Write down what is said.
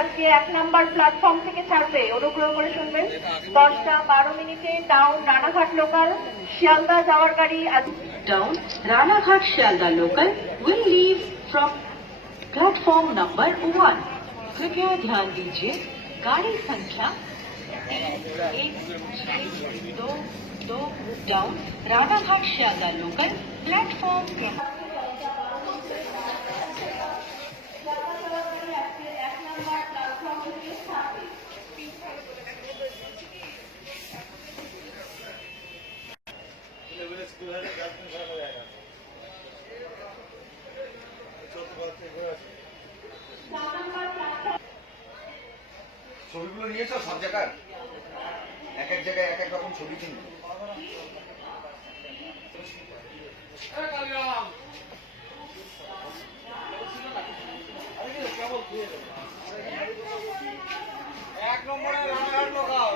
আজকে 1 নম্বর প্ল্যাটফর্ম থেকে ছাড়বে, অনুগ্রহ করে শুনবেন। 10টা 12 ডাউন রানাঘাট লোকাল শিয়ালদা যাওয়ার গাড়ি down Ranaghat Sealdah local will leave from platform number 1। कृपया ध्यान दीजिए गाड़ी संख्या 11622 down Ranaghat Sealdah local platform ছবিগুলো নিয়েছো সব জায়গায়, এক এক জায়গায় এক এক রকম ছবি কিন্তু। এক নম্বরে রানাঘাট লোকাল